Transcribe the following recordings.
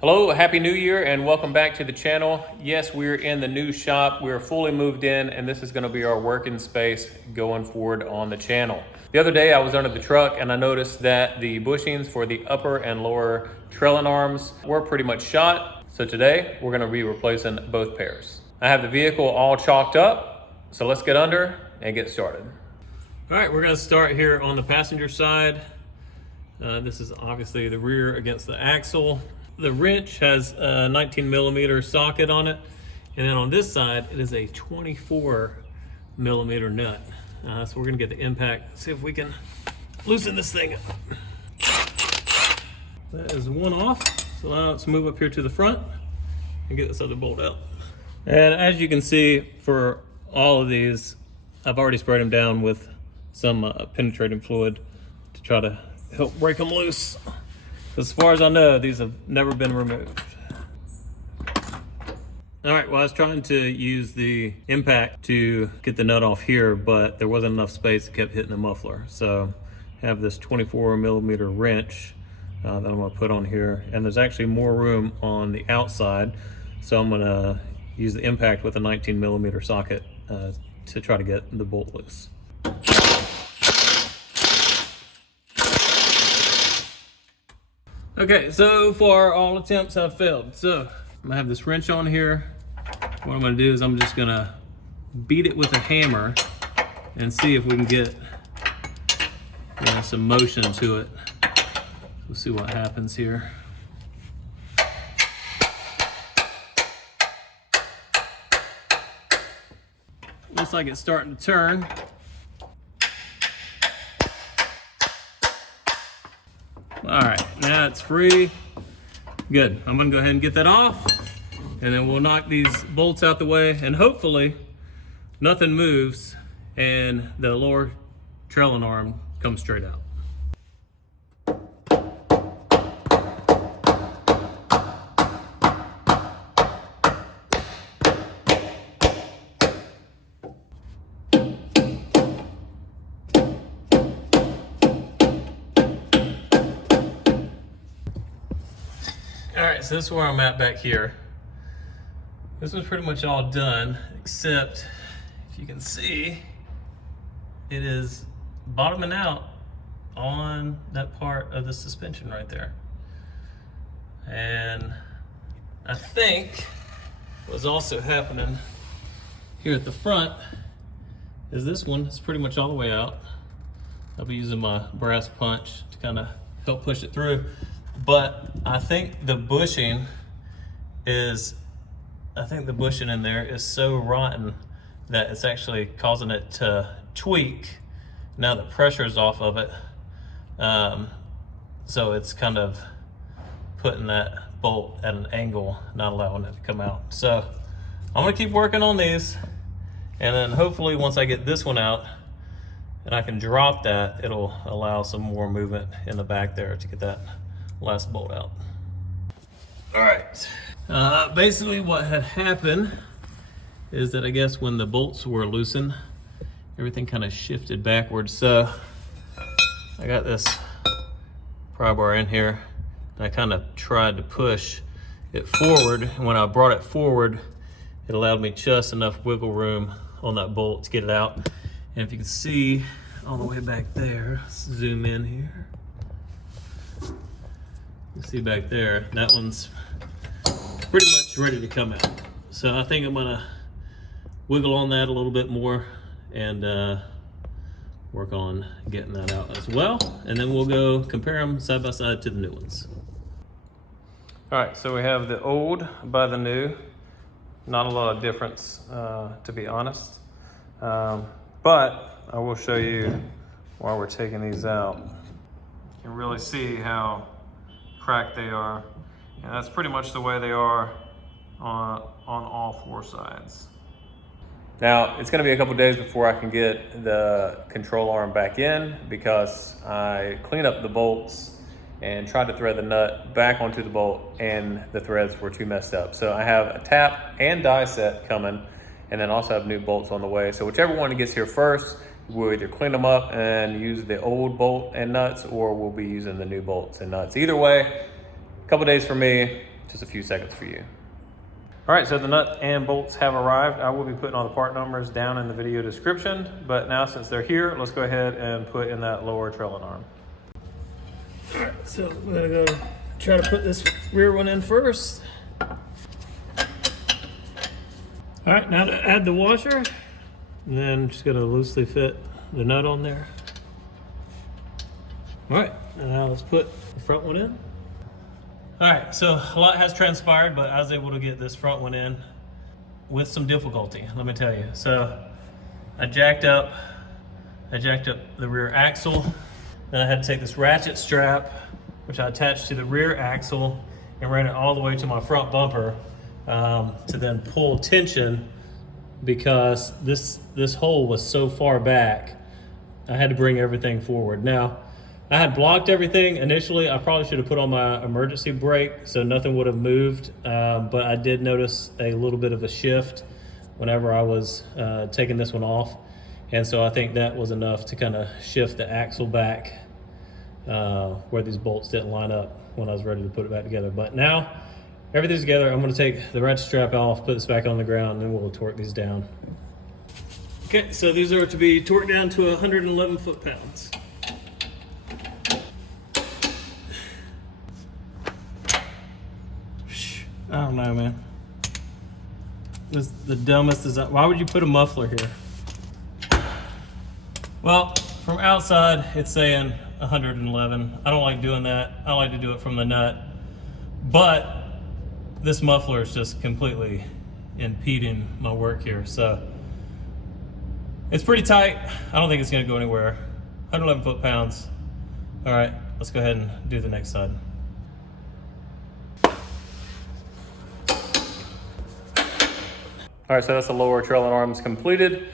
Hello, Happy New Year and welcome back to the channel. Yes, we're in the new shop. We're fully moved in and this is gonna be our working space going forward on the channel. The other day I was under the truck and I noticed that the bushings for the upper and lower trailing arms were pretty much shot. So today we're gonna be replacing both pairs. I have the vehicle all chalked up, so let's get under and get started. All right, we're gonna start here on the passenger side. This is obviously the rear against the axle. The wrench has a 19 millimeter socket on it. And then on this side, it is a 24 millimeter nut. So we're gonna get the impact, see if we can loosen this thing up. That is one off. So now let's move up here to the front and get this other bolt out. And as you can see, for all of these, I've already sprayed them down with some penetrating fluid to try to help break them loose. As far as I know, these have never been removed. All right, well, I was trying to use the impact to get the nut off here, but there wasn't enough space, it kept hitting the muffler. So I have this 24 millimeter wrench that I'm gonna put on here, and there's actually more room on the outside. So I'm gonna use the impact with a 19 millimeter socket to try to get the bolt loose. Okay, so far all attempts have failed. So I'm gonna have this wrench on here. What I'm gonna do is I'm just gonna beat it with a hammer and see if we can get some motion to it. We'll see what happens here. Looks like it's starting to turn. All right, now it's free. Good, I'm gonna go ahead and get that off and then we'll knock these bolts out the way and hopefully nothing moves and the lower trailing arm comes straight out. All right, so this is where I'm at back here. This was pretty much all done, except if you can see, it is bottoming out on that part of the suspension right there. And I think what's also happening here at the front is this one is pretty much all the way out. I'll be using my brass punch to kind of help push it through. But I think the bushing in there is so rotten that it's actually causing it to tweak. Now the pressure is off of it. So it's kind of putting that bolt at an angle, not allowing it to come out. So I'm gonna keep working on these. And then hopefully once I get this one out and I can drop that, it'll allow some more movement in the back there to get that last bolt out. All right, basically what had happened is that I guess when the bolts were loosened, everything kind of shifted backwards. So I got this pry bar in here and I kind of tried to push it forward. And when I brought it forward, it allowed me just enough wiggle room on that bolt to get it out. And if you can see all the way back there, let's zoom in here. You see back there, that one's pretty much ready to come out. So I think I'm gonna wiggle on that a little bit more and work on getting that out as well. And then we'll go compare them side by side to the new ones. All right, so we have the old by the new. Not a lot of difference, to be honest. But I will show you while we're taking these out. You can really see how cracked they are. And that's pretty much the way they are on all four sides. Now, it's gonna be a couple days before I can get the control arm back in because I cleaned up the bolts and tried to thread the nut back onto the bolt and the threads were too messed up. So I have a tap and die set coming and then also have new bolts on the way. So whichever one gets here first, we'll either clean them up and use the old bolt and nuts, or we'll be using the new bolts and nuts. Either way, a couple days for me, just a few seconds for you. All right, so the nut and bolts have arrived. I will be putting all the part numbers down in the video description, but now since they're here, let's go ahead and put in that lower trailing arm. All right, so we're gonna go try to put this rear one in first. All right, now to add the washer, and then just gonna loosely fit the nut on there. All right, and now let's put the front one in. All right, so a lot has transpired, but I was able to get this front one in with some difficulty, let me tell you. So I jacked up the rear axle. Then I had to take this ratchet strap, which I attached to the rear axle, and ran it all the way to my front bumper to then pull tension, because this hole was so far back, I had to bring everything forward. Now, I had blocked everything initially. I probably should have put on my emergency brake so nothing would have moved, but I did notice a little bit of a shift whenever I was taking this one off. And so I think that was enough to kind of shift the axle back where these bolts didn't line up when I was ready to put it back together. But now everything's together. I'm gonna take the ratchet strap off, put this back on the ground, and then we'll torque these down. Okay, so these are to be torqued down to 111 foot-pounds. I don't know, man. This is the dumbest design. Why would you put a muffler here? Well, from outside, it's saying 111. I don't like doing that. I like to do it from the nut. But this muffler is just completely impeding my work here. So it's pretty tight. I don't think it's gonna go anywhere. 111 foot-pounds. All right, let's go ahead and do the next side. All right, so that's the lower trailing arms completed.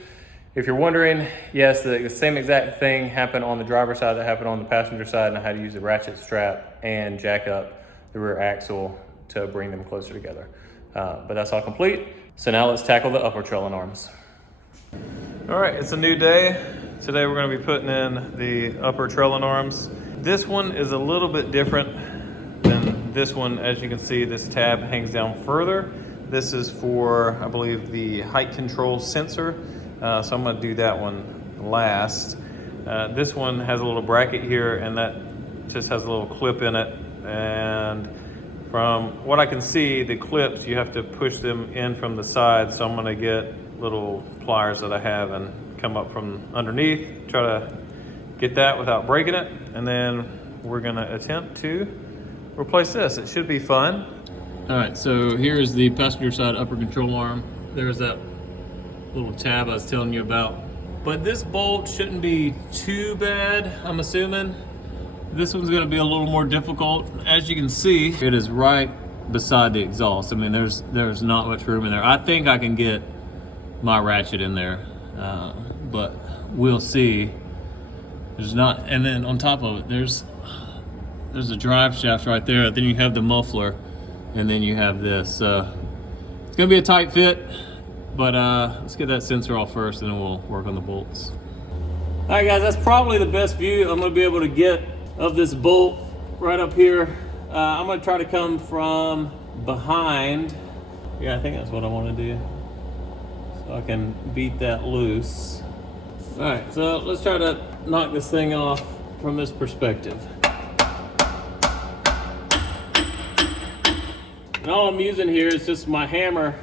If you're wondering, yes, the same exact thing happened on the driver's side that happened on the passenger side, and I had to use the ratchet strap and jack up the rear axle to bring them closer together. But that's all complete. So now let's tackle the upper trailing arms. All right, it's a new day. Today we're gonna be putting in the upper trailing arms. This one is a little bit different than this one. As you can see, this tab hangs down further. This is for, I believe, the height control sensor. So I'm gonna do that one last. This one has a little bracket here, and that just has a little clip in it. And from what I can see, the clips, you have to push them in from the side. So I'm gonna get little pliers that I have and come up from underneath, try to get that without breaking it. And then we're gonna attempt to replace this. It should be fun. All right, so here's the passenger side upper control arm. There's that little tab I was telling you about. But this bolt shouldn't be too bad, I'm assuming. This one's gonna be a little more difficult. As you can see, it is right beside the exhaust. I mean, there's not much room in there. I think I can get my ratchet in there, but we'll see. There's not, and then on top of it, there's a drive shaft right there. Then you have the muffler, and then you have this. It's gonna be a tight fit, but let's get that sensor off first, and then we'll work on the bolts. All right, guys, that's probably the best view I'm gonna be able to get of this bolt right up here. I'm gonna try to come from behind. Yeah, I think that's what I wanna do. So I can beat that loose. All right, so let's try to knock this thing off from this perspective. And all I'm using here is just my hammer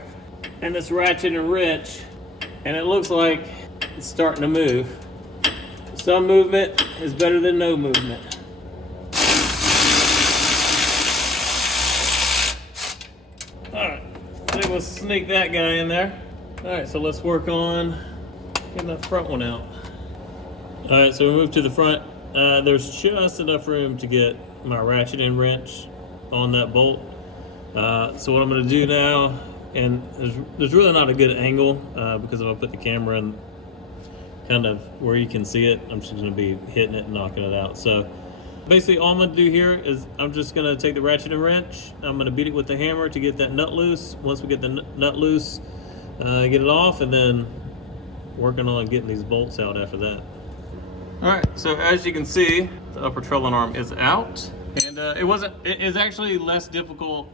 and this ratchet and wrench, and it looks like it's starting to move. Some movement is better than no movement. All right, I think we'll sneak that guy in there. All right, so let's work on getting that front one out. All right, so we move to the front. There's just enough room to get my ratchet and wrench on that bolt. So what I'm gonna do now, and there's really not a good angle because if I put the camera in kind of where you can see it, I'm just gonna be hitting it and knocking it out. So basically all I'm gonna do here is I'm just gonna take the ratchet and wrench, I'm gonna beat it with the hammer to get that nut loose. Once we get the nut loose, get it off, and then working on getting these bolts out after that. All right, so as you can see, the upper trailing arm is out, and it is actually less difficult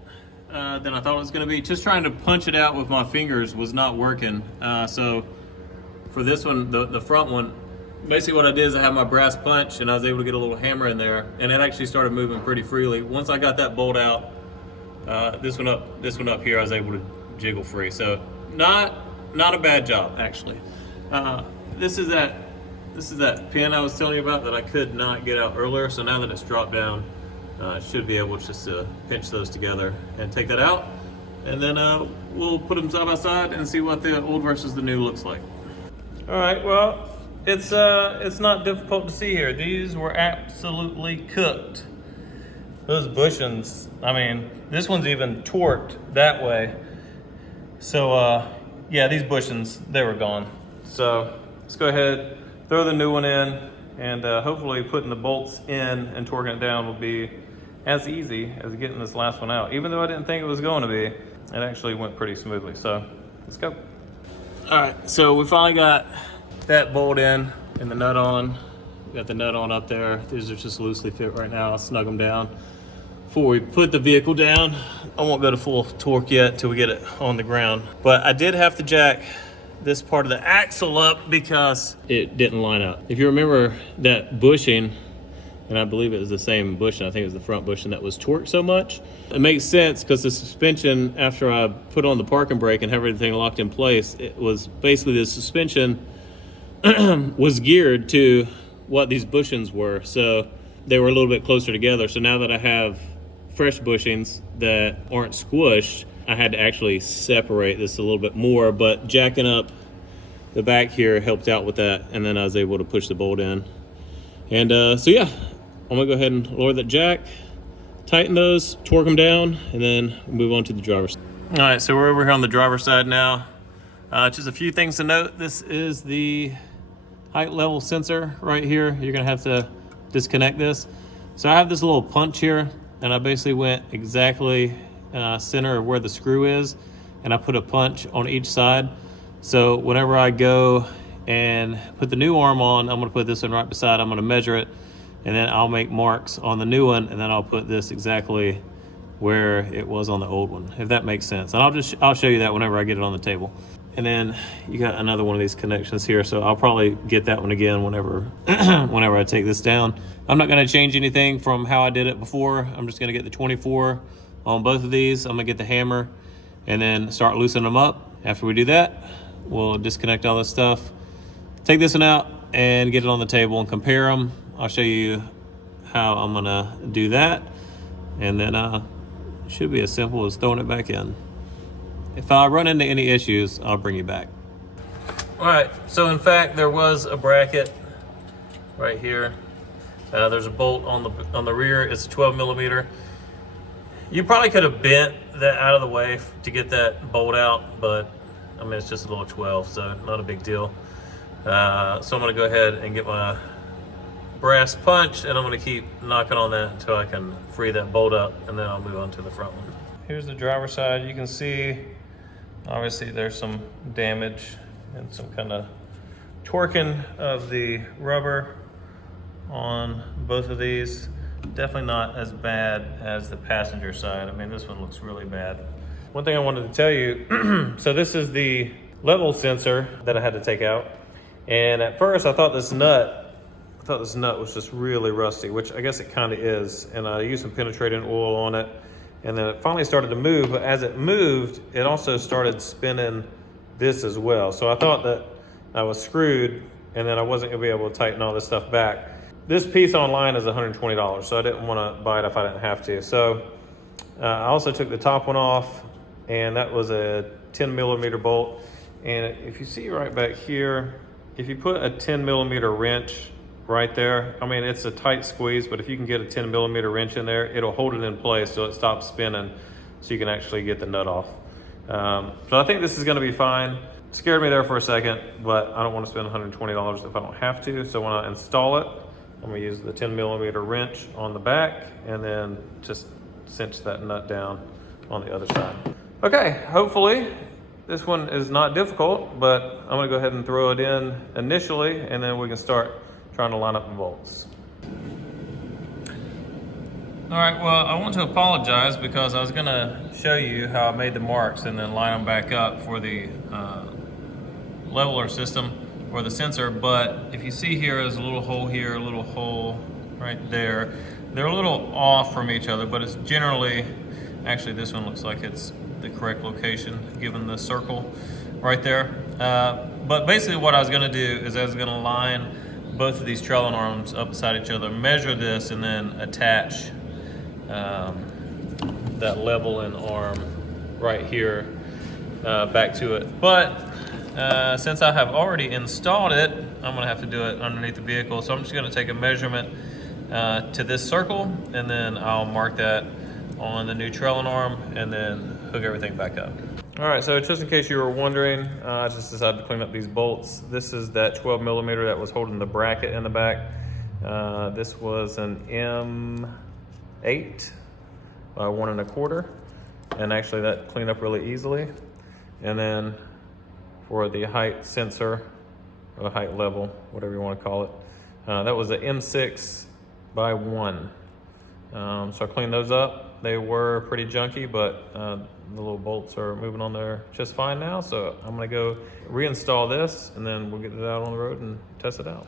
than I thought it was going to be. Just trying to punch it out with my fingers was not working. So for this one, the front one, basically what I did is I had my brass punch and I was able to get a little hammer in there, and it actually started moving pretty freely. Once I got that bolt out, this one up here, I was able to jiggle free. So not a bad job, actually. This is that pin I was telling you about that I could not get out earlier. So now that it's dropped down, I should be able just to pinch those together and take that out. And then we'll put them side by side and see what the old versus the new looks like. All right, well, it's not difficult to see here. These were absolutely cooked. Those bushings, I mean, this one's even torqued that way. So yeah, these bushings, they were gone. So let's go ahead, throw the new one in, and hopefully putting the bolts in and torquing it down will be as easy as getting this last one out. Even though I didn't think it was going to be, it actually went pretty smoothly. So let's go. All right, so we finally got that bolt in and the nut on. We got the nut on up there. These are just loosely fit right now. I'll snug them down. Before we put the vehicle down, I won't go to full torque yet till we get it on the ground. But I did have to jack this part of the axle up because it didn't line up. If you remember that bushing, and I believe it was the same bushing, I think it was the front bushing that was torqued so much. It makes sense because the suspension, after I put on the parking brake and have everything locked in place, it was basically the suspension was geared to what these bushings were. So they were a little bit closer together. So now that I have fresh bushings that aren't squished, I had to actually separate this a little bit more, but jacking up the back here helped out with that, and then I was able to push the bolt in. And so yeah, I'm gonna go ahead and lower that jack, tighten those, torque them down, and then move on to the driver's side. All right, so we're over here on the driver's side now. Just a few things to note. This is the height level sensor right here. You're gonna have to disconnect this. So I have this little punch here, and I basically went exactly center of where the screw is, and I put a punch on each side. So whenever I go and put the new arm on, I'm gonna put this one right beside, I'm gonna measure it, and then I'll make marks on the new one, and then I'll put this exactly where it was on the old one, if that makes sense. And I'll show you that whenever I get it on the table. And then you got another one of these connections here, so I'll probably get that one again whenever whenever I take this down. I'm not gonna change anything from how I did it before. I'm just gonna get the 24 on both of these. I'm gonna get the hammer and then start loosening them up. After we do that, we'll disconnect all this stuff, take this one out and get it on the table and compare them. I'll show you how I'm gonna do that. And then it should be as simple as throwing it back in. If I run into any issues, I'll bring you back. All right, so in fact, there was a bracket right here. There's a bolt on the rear. It's a 12 millimeter. You probably could have bent that out of the way to get that bolt out, but I mean, it's just a little 12, so not a big deal. So I'm gonna go ahead and get my brass punch, and I'm gonna keep knocking on that until I can free that bolt up, and then I'll move on to the front one. Here's the driver's side. You can see, obviously there's some damage and some kind of torquing of the rubber on both of these. Definitely not as bad as the passenger side. I mean, this one looks really bad. One thing I wanted to tell you, so this is the level sensor that I had to take out. And at first I thought this nut was just really rusty, which I guess it kind of is. And I used some penetrating oil on it. And then it finally started to move, but as it moved, it also started spinning this as well. So I thought that I was screwed and then I wasn't gonna be able to tighten all this stuff back. This piece online is $120, so I didn't wanna buy it if I didn't have to. So I also took the top one off, and that was a 10 millimeter bolt. And if you see right back here, if you put a 10 millimeter wrench right there, I mean, it's a tight squeeze, but if you can get a 10 millimeter wrench in there, it'll hold it in place so it stops spinning, so you can actually get the nut off. So I think this is gonna be fine. It scared me there for a second, but I don't wanna spend $120 if I don't have to. So when I install it, I'm gonna use the 10 millimeter wrench on the back and then just cinch that nut down on the other side. Okay, hopefully this one is not difficult, but I'm gonna go ahead and throw it in initially, and then we can start trying to line up the bolts. All right, well, I want to apologize because I was gonna show you how I made the marks and then line them back up for the leveler system or the sensor, but if you see here, there's a little hole here, a little hole right there. They're a little off from each other, but it's generally, actually this one looks like it's the correct location given the circle right there. But basically what I was gonna do is I was gonna line both of these trailing arms up beside each other, measure this, and then attach that leveling arm right here back to it. But since I have already installed it, I'm gonna have to do it underneath the vehicle. So I'm just gonna take a measurement to this circle, and then I'll mark that on the new trailing arm and then hook everything back up. All right, so just in case you were wondering, I just decided to clean up these bolts. This is that 12 millimeter that was holding the bracket in the back. This was an M8 by 1 1/4, and actually that cleaned up really easily. And then for the height sensor, or height level, whatever you want to call it, that was an M6 by 1. So I cleaned those up. They were pretty junky, but the little bolts are moving on there just fine now. So I'm gonna go reinstall this, and then we'll get it out on the road and test it out.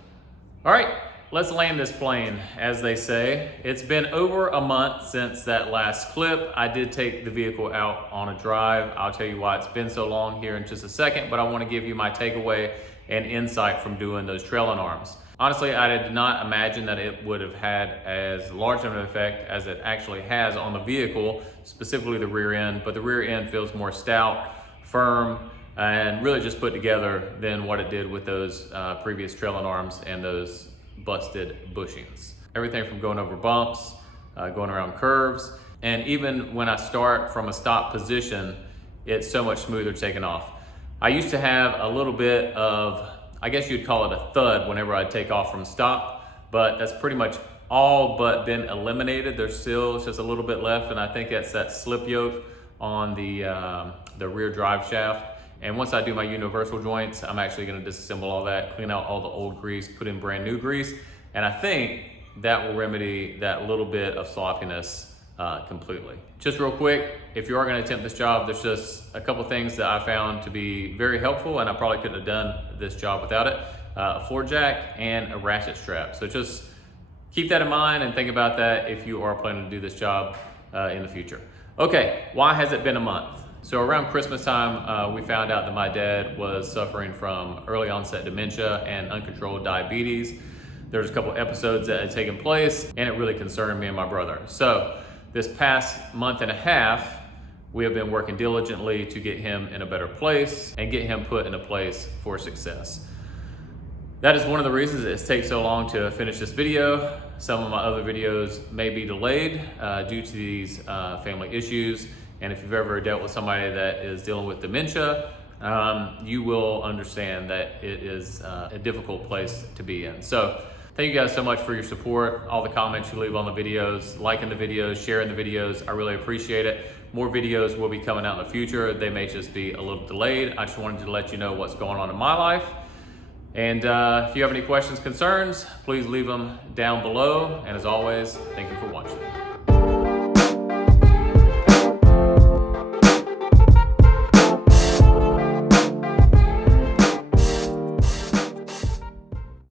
All right, let's land this plane, as they say. It's been over a month since that last clip. I did take the vehicle out on a drive. I'll tell you why it's been so long here in just a second, but I want to give you my takeaway and insight from doing those trailing arms. Honestly, I did not imagine that it would have had as large of an effect as it actually has on the vehicle, specifically the rear end, but the rear end feels more stout, firm, and really just put together than what it did with those previous trailing arms and those busted bushings. Everything from going over bumps, going around curves, and even when I start from a stop position, it's so much smoother taking off. I used to have a little bit of, I guess you'd call it a thud whenever I take off from stop, but that's pretty much all but been eliminated. There's still just a little bit left, and I think that's that slip yoke on the rear drive shaft. And once I do my universal joints, I'm actually gonna disassemble all that, clean out all the old grease, put in brand new grease, and I think that will remedy that little bit of sloppiness completely. Just real quick, if you are gonna attempt this job, there's just a couple things that I found to be very helpful, and I probably couldn't have done this job without it. A floor jack and a ratchet strap. So just keep that in mind and think about that if you are planning to do this job in the future. Okay, why has it been a month? So around Christmas time, we found out that my dad was suffering from early onset dementia and uncontrolled diabetes. There's a couple episodes that had taken place, and it really concerned me and my brother. So this past month and a half, we have been working diligently to get him in a better place and get him put in a place for success. That is one of the reasons it's taken so long to finish this video. Some of my other videos may be delayed due to these family issues. And if you've ever dealt with somebody that is dealing with dementia, you will understand that it is a difficult place to be in. So thank you guys so much for your support, all the comments you leave on the videos, liking the videos, sharing the videos. I really appreciate it. More videos will be coming out in the future. They may just be a little delayed. I just wanted to let you know what's going on in my life. And if you have any questions, concerns, please leave them down below. And as always, thank you for watching.